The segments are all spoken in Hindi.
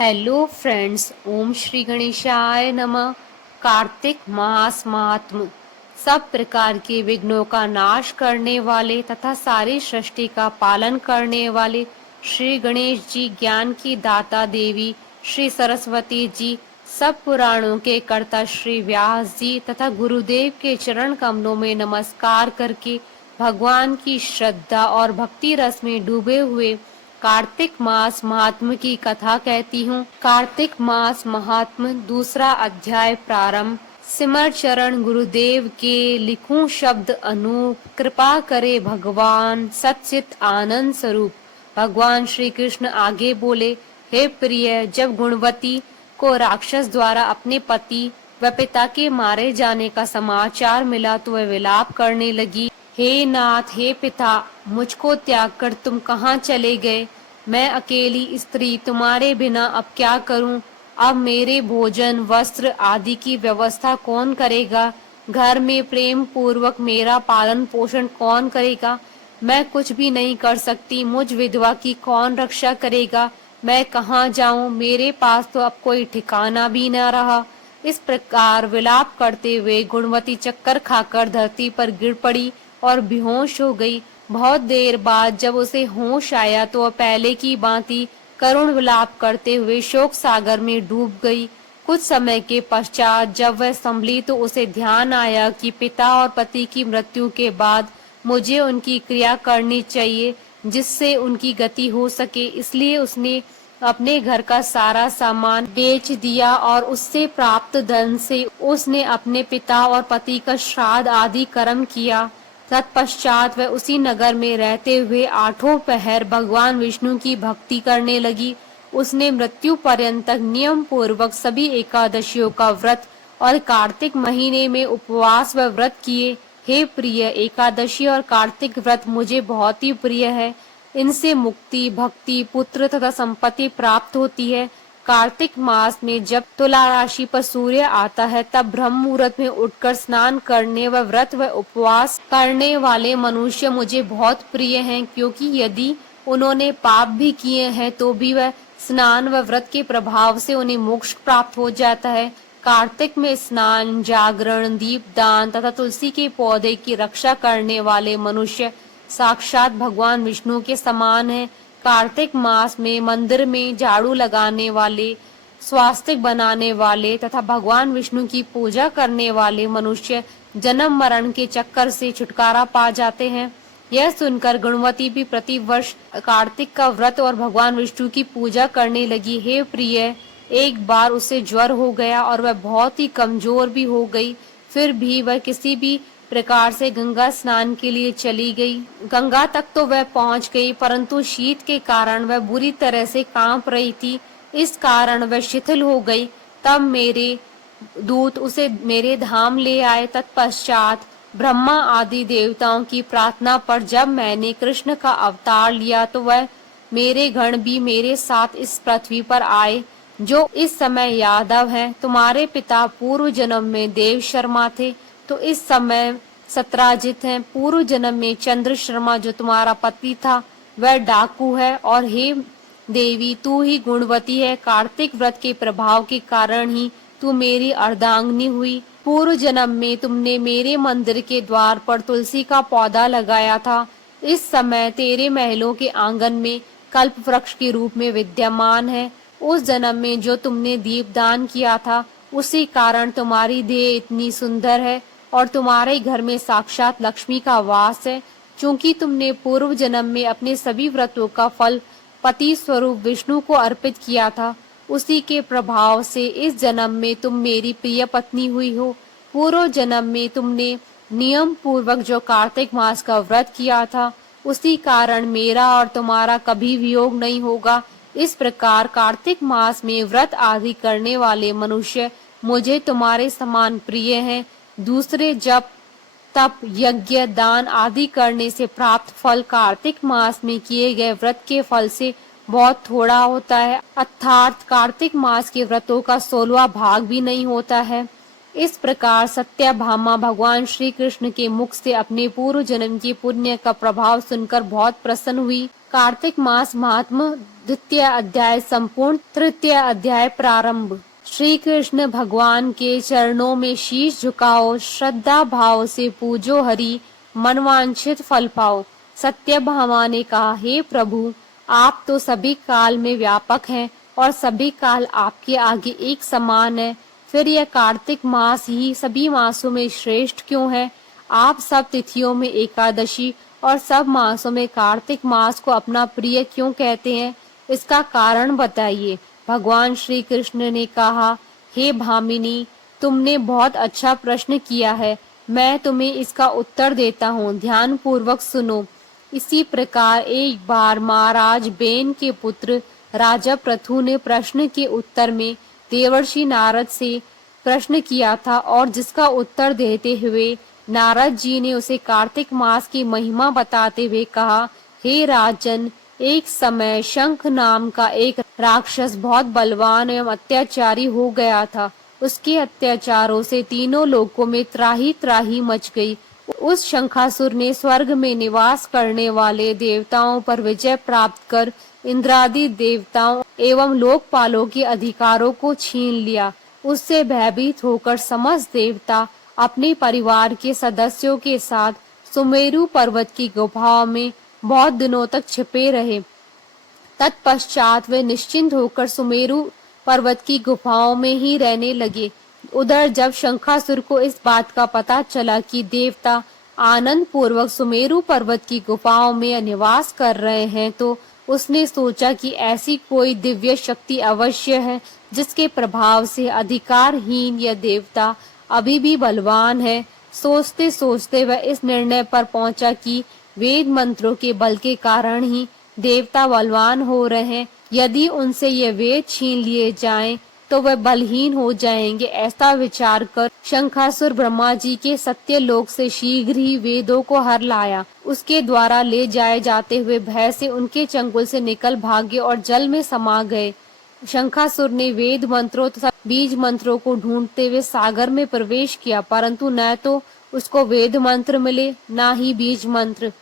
हेलो फ्रेंड्स, ओम श्री गणेशाय नमः। कार्तिक मास महात्म। सब प्रकार के विघ्नों का नाश करने वाले तथा सारी सृष्टि का पालन करने वाले श्री गणेश जी, ज्ञान की दाता देवी श्री सरस्वती जी, सब पुराणों के कर्ता श्री व्यास जी तथा गुरुदेव के चरण कमलों में नमस्कार करके भगवान की श्रद्धा और भक्ति रस में डूबे हुए कार्तिक मास महात्म की कथा कहती हूँ। कार्तिक मास महात्म, दूसरा अध्याय प्रारंभ। सिमर चरण गुरुदेव के, लिखूं शब्द अनूप, कृपा करे भगवान सच्चित आनंद स्वरूप। भगवान श्री कृष्ण आगे बोले, हे प्रिय, जब गुणवती को राक्षस द्वारा अपने पति व पिता के मारे जाने का समाचार मिला तो वह विलाप करने लगी। हे नाथ, हे पिता, मुझको त्याग कर तुम कहाँ चले गए? मैं अकेली स्त्री तुम्हारे बिना अब क्या करूं? अब मेरे भोजन, वस्त्र आदि की व्यवस्था कौन करेगा? घर में प्रेम पूर्वक मेरा पालन पोषण कौन करेगा? मैं कुछ भी नहीं कर सकती। मुझ विधवा की कौन रक्षा करेगा? मैं कहाँ जाऊं? मेरे पास तो अब कोई ठिकाना भी न रहा। इस प्रकार विलाप करते हुए गुणवती चक्कर खाकर धरती पर गिर पड़ी और बेहोश हो गई। बहुत देर बाद जब उसे होश आया तो वह पहले की भांति करुण विलाप करते हुए शोक सागर में डूब गई। कुछ समय के पश्चात जब वह संभली तो उसे ध्यान आया कि पिता और पति की मृत्यु के बाद मुझे उनकी क्रिया करनी चाहिए जिससे उनकी गति हो सके। इसलिए उसने अपने घर का सारा सामान बेच दिया और उससे प्राप्त धन से उसने अपने पिता और पति का श्राद्ध आदि कर्म किया। तत्पश्चात वह उसी नगर में रहते हुए आठों पहर भगवान विष्णु की भक्ति करने लगी। उसने मृत्यु पर्यंत तक नियम पूर्वक सभी एकादशियों का व्रत और कार्तिक महीने में उपवास व व्रत किए। हे प्रिय, एकादशी और कार्तिक व्रत मुझे बहुत ही प्रिय है। इनसे मुक्ति, भक्ति, पुत्र तथा संपत्ति प्राप्त होती है। कार्तिक मास में जब तुला राशि पर सूर्य आता है तब ब्रह्म मुहूर्त में उठकर स्नान करने व व्रत व उपवास करने वाले मनुष्य मुझे बहुत प्रिय हैं, क्योंकि यदि उन्होंने पाप भी किए हैं तो भी वह स्नान व व्रत के प्रभाव से उन्हें मोक्ष प्राप्त हो जाता है। कार्तिक में स्नान, जागरण, दीपदान तथा तुलसी के पौधे की रक्षा करने वाले मनुष्य साक्षात भगवान विष्णु के समान है। कार्तिक मास में मंदिर में झाड़ू लगाने वाले, स्वास्तिक बनाने वाले तथा भगवान विष्णु की पूजा करने वाले मनुष्य जन्म मरण के चक्कर से छुटकारा पा जाते हैं। यह सुनकर गुणवती भी प्रतिवर्ष कार्तिक का व्रत और भगवान विष्णु की पूजा करने लगी। हे प्रिय, एक बार उसे ज्वर हो गया और वह बहुत ही कमजोर भी हो गई। फिर भी वह किसी भी प्रकार से गंगा स्नान के लिए चली गई। गंगा तक तो वह पहुंच गई, परंतु शीत के कारण वह बुरी तरह से कांप रही थी। इस कारण वह शिथिल हो गई। तब मेरे दूत उसे मेरे धाम ले आए। तत्पश्चात ब्रह्मा आदि देवताओं की प्रार्थना पर जब मैंने कृष्ण का अवतार लिया तो वह मेरे गण भी मेरे साथ इस पृथ्वी पर आए, जो इस समय यादव हैं। तुम्हारे पिता पूर्व जन्म में देव शर्मा थे तो इस समय सत्राजित हैं। पूर्व जन्म में चंद्र शर्मा जो तुम्हारा पति था वह डाकू है। और हे देवी, तू ही गुणवती है। कार्तिक व्रत के प्रभाव के कारण ही तू मेरी अर्धांगिनी हुई। पूर्व जन्म में तुमने मेरे मंदिर के द्वार पर तुलसी का पौधा लगाया था। इस समय तेरे महलों के आंगन में कल्प वृक्ष के रूप में विद्यमान है। उस जन्म में जो तुमने दीपदान किया था उसी कारण तुम्हारी देह इतनी सुंदर है और तुम्हारे घर में साक्षात लक्ष्मी का वास है। चूंकि तुमने पूर्व जन्म में अपने सभी व्रतों का फल पति स्वरूप विष्णु को अर्पित किया था, उसी के प्रभाव से इस जन्म में तुम मेरी प्रिय पत्नी हुई हो। पूर्व जन्म में तुमने नियम पूर्वक जो कार्तिक मास का व्रत किया था उसी कारण मेरा और तुम्हारा कभी वियोग नहीं होगा। इस प्रकार कार्तिक मास में व्रत आदि करने वाले मनुष्य मुझे तुम्हारे समान प्रिय हैं। दूसरे जप, तप, यज्ञ, दान आदि करने से प्राप्त फल कार्तिक मास में किए गए व्रत के फल से बहुत थोड़ा होता है, अर्थात कार्तिक मास के व्रतों का 16वां भाग भी नहीं होता है। इस प्रकार सत्यभामा भगवान श्री कृष्ण के मुख से अपने पूर्व जन्म की पुण्य का प्रभाव सुनकर बहुत प्रसन्न हुई। कार्तिक मास महात्म द्वितीय अध्याय संपूर्ण, तृतीय अध्याय प्रारंभ। श्री कृष्ण भगवान के चरणों में शीश झुकाओ, श्रद्धा भाव से पूजो हरि, मनवांछित फल पाओ। सत्यभामा ने कहा, हे प्रभु, आप तो सभी काल में व्यापक हैं और सभी काल आपके आगे एक समान है। फिर यह कार्तिक मास ही सभी मासों में श्रेष्ठ क्यों है? आप सब तिथियों में एकादशी और सब मासों में कार्तिक मास को अपना प्रिय क्यों कहते हैं? इसका कारण बताइए। भगवान श्री कृष्ण ने कहा, हे भामिनी, तुमने बहुत अच्छा प्रश्न किया है। मैं तुम्हें इसका उत्तर देता हूँ, ध्यान पूर्वक सुनो। इसी प्रकार एक बार महाराज बेन के पुत्र राजा पृथु ने प्रश्न के उत्तर में देवर्षि नारद से प्रश्न किया था और जिसका उत्तर देते हुए नारद जी ने उसे कार्तिक मास की महिमा बताते हुए कहा, हे राजन, एक समय शंख नाम का एक राक्षस बहुत बलवान एवं अत्याचारी हो गया था। उसके अत्याचारों से तीनों लोकों में त्राही त्राही मच गई। उस शंखासुर ने स्वर्ग में निवास करने वाले देवताओं पर विजय प्राप्त कर इंद्रादि देवताओं एवं लोकपालों के अधिकारों को छीन लिया। उससे भयभीत होकर समस्त देवता अपने परिवार के सदस्यों के साथ सुमेरु पर्वत की गुफाओं में बहुत दिनों तक छिपे रहे। तत्पश्चात वे निश्चिंत होकर सुमेरु पर्वत की गुफाओं में ही रहने लगे। उधर जब शंखासुर को इस बात का पता चला कि देवता आनंद पूर्वक सुमेरु पर्वत की गुफाओं में निवास कर रहे हैं, तो उसने सोचा कि ऐसी कोई दिव्य शक्ति अवश्य है जिसके प्रभाव से अधिकारहीन यह देवता अभी भी बलवान है। सोचते सोचते वह इस निर्णय पर पहुंचा कि वेद मंत्रों के बल के कारण ही देवता बलवान हो रहे हैं। यदि उनसे ये वेद छीन लिए जाएं, तो वह बलहीन हो जाएंगे। ऐसा विचार कर शंखासुर ब्रह्मा जी के सत्य लोक से शीघ्र ही वेदों को हर लाया। उसके द्वारा ले जाए जाते हुए भय से उनके चंगुल से निकल भागे और जल में समा गए। शंखासुर ने वेद मंत्रों तथा बीज मंत्रों को ढूंढते हुए सागर में प्रवेश किया, परंतु न तो उसको वेद मंत्र मिले न ही बीज मंत्र।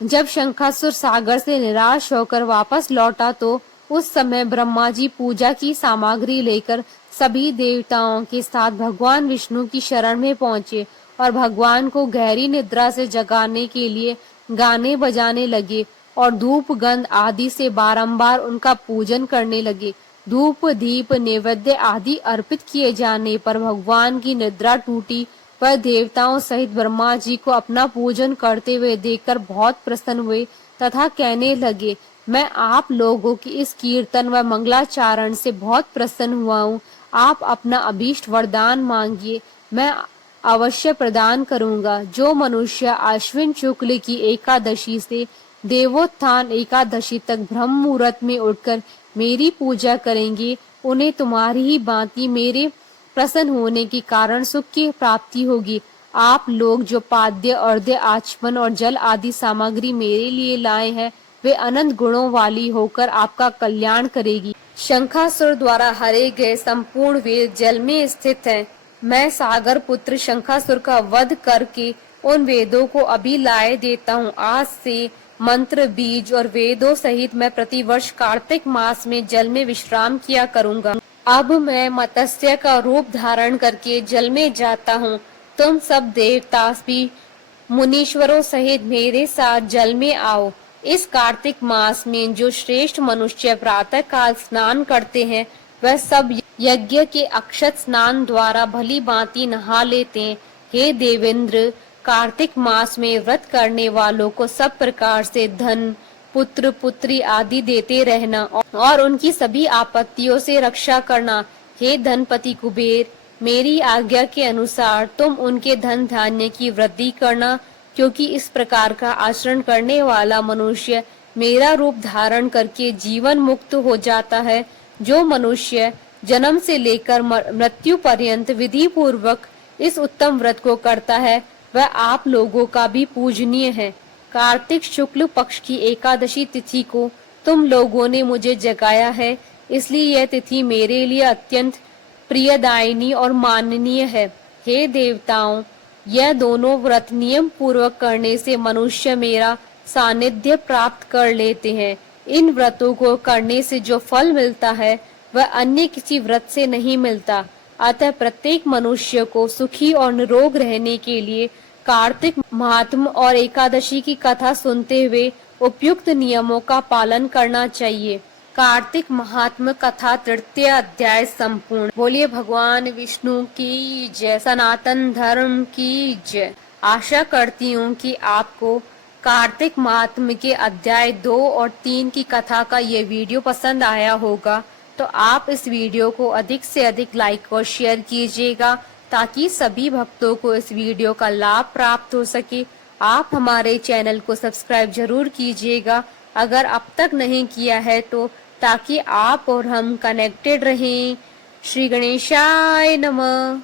जब शंखासुर सागर से निराश होकर वापस लौटा, तो उस समय ब्रह्मा जी पूजा की सामग्री लेकर सभी देवताओं के साथ भगवान विष्णु की शरण में पहुंचे और भगवान को गहरी निद्रा से जगाने के लिए गाने बजाने लगे और धूप गंध आदि से बारंबार उनका पूजन करने लगे। धूप दीप नैवेद्य आदि अर्पित किए जाने पर भगवान की निद्रा टूटी। वह देवताओं सहित ब्रह्मा जी को अपना पूजन करते हुए देखकर बहुत प्रसन्न हुए तथा कहने लगे, मैं आप लोगों की इस कीर्तन व मंगलाचारण से बहुत प्रसन्न हुआ हूँ। आप अपना अभीष्ट वरदान मांगिए, मैं अवश्य प्रदान करूंगा। जो मनुष्य आश्विन शुक्ल की एकादशी से देवोत्थान एकादशी तक ब्रह्म मुहूर्त में उठकर मेरी पूजा करेंगे, उन्हें तुम्हारी ही भांति मेरे प्रसन्न होने के कारण सुख की प्राप्ति होगी। आप लोग जो पाद्य अर्घ्य आचमन और जल आदि सामग्री मेरे लिए लाए हैं, वे अनंत गुणों वाली होकर आपका कल्याण करेगी। शंखासुर द्वारा हरे गए संपूर्ण वेद जल में स्थित हैं। मैं सागर पुत्र शंखासुर का वध करके उन वेदों को अभी लाए देता हूँ। आज से मंत्र बीज और वेदों सहित मैं प्रतिवर्ष कार्तिक मास में जल में विश्राम किया करूंगा। अब मैं मत्स्य का रूप धारण करके जल में जाता हूँ। तुम सब देवता भी मुनीश्वरों सहित मेरे साथ जल में आओ। इस कार्तिक मास में जो श्रेष्ठ मनुष्य प्रातः काल स्नान करते हैं, वह सब यज्ञ के अक्षत स्नान द्वारा भली भांति नहा लेते हैं। हे देवेंद्र, कार्तिक मास में व्रत करने वालों को सब प्रकार से धन पुत्र पुत्री आदि देते रहना और उनकी सभी आपत्तियों से रक्षा करना। हे धनपति कुबेर, मेरी आज्ञा के अनुसार तुम उनके धन धान्य की वृद्धि करना, क्योंकि इस प्रकार का आचरण करने वाला मनुष्य मेरा रूप धारण करके जीवन मुक्त हो जाता है। जो मनुष्य जन्म से लेकर मृत्यु पर्यंत विधि पूर्वक इस उत्तम व्रत को करता है, वह आप लोगों का भी पूजनीय है। कार्तिक शुक्ल पक्ष की एकादशी तिथि को तुम लोगों ने मुझे जगाया है, इसलिए यह तिथि मेरे लिए अत्यंत प्रियदायिनी और माननीय है। हे देवताओं, यह दोनों व्रत नियम पूर्वक करने से मनुष्य मेरा सानिध्य प्राप्त कर लेते हैं। इन व्रतों को करने से जो फल मिलता है वह अन्य किसी व्रत से नहीं मिलता। अतः प्रत्येक मनुष्य को सुखी और निरोग रहने के लिए कार्तिक महात्म और एकादशी की कथा सुनते हुए उपयुक्त नियमों का पालन करना चाहिए। कार्तिक महात्म कथा तृतीय अध्याय संपूर्ण। बोलिए भगवान विष्णु की जय, सनातन धर्म की जय। आशा करती हूँ कि आपको कार्तिक महात्म के अध्याय 2 और 3 की कथा का ये वीडियो पसंद आया होगा। तो आप इस वीडियो को अधिक से अधिक लाइक और शेयर कीजिएगा ताकि सभी भक्तों को इस वीडियो का लाभ प्राप्त हो सके। आप हमारे चैनल को सब्सक्राइब जरूर कीजिएगा अगर अब तक नहीं किया है तो, ताकि आप और हम कनेक्टेड रहें। श्री गणेशाय नमः।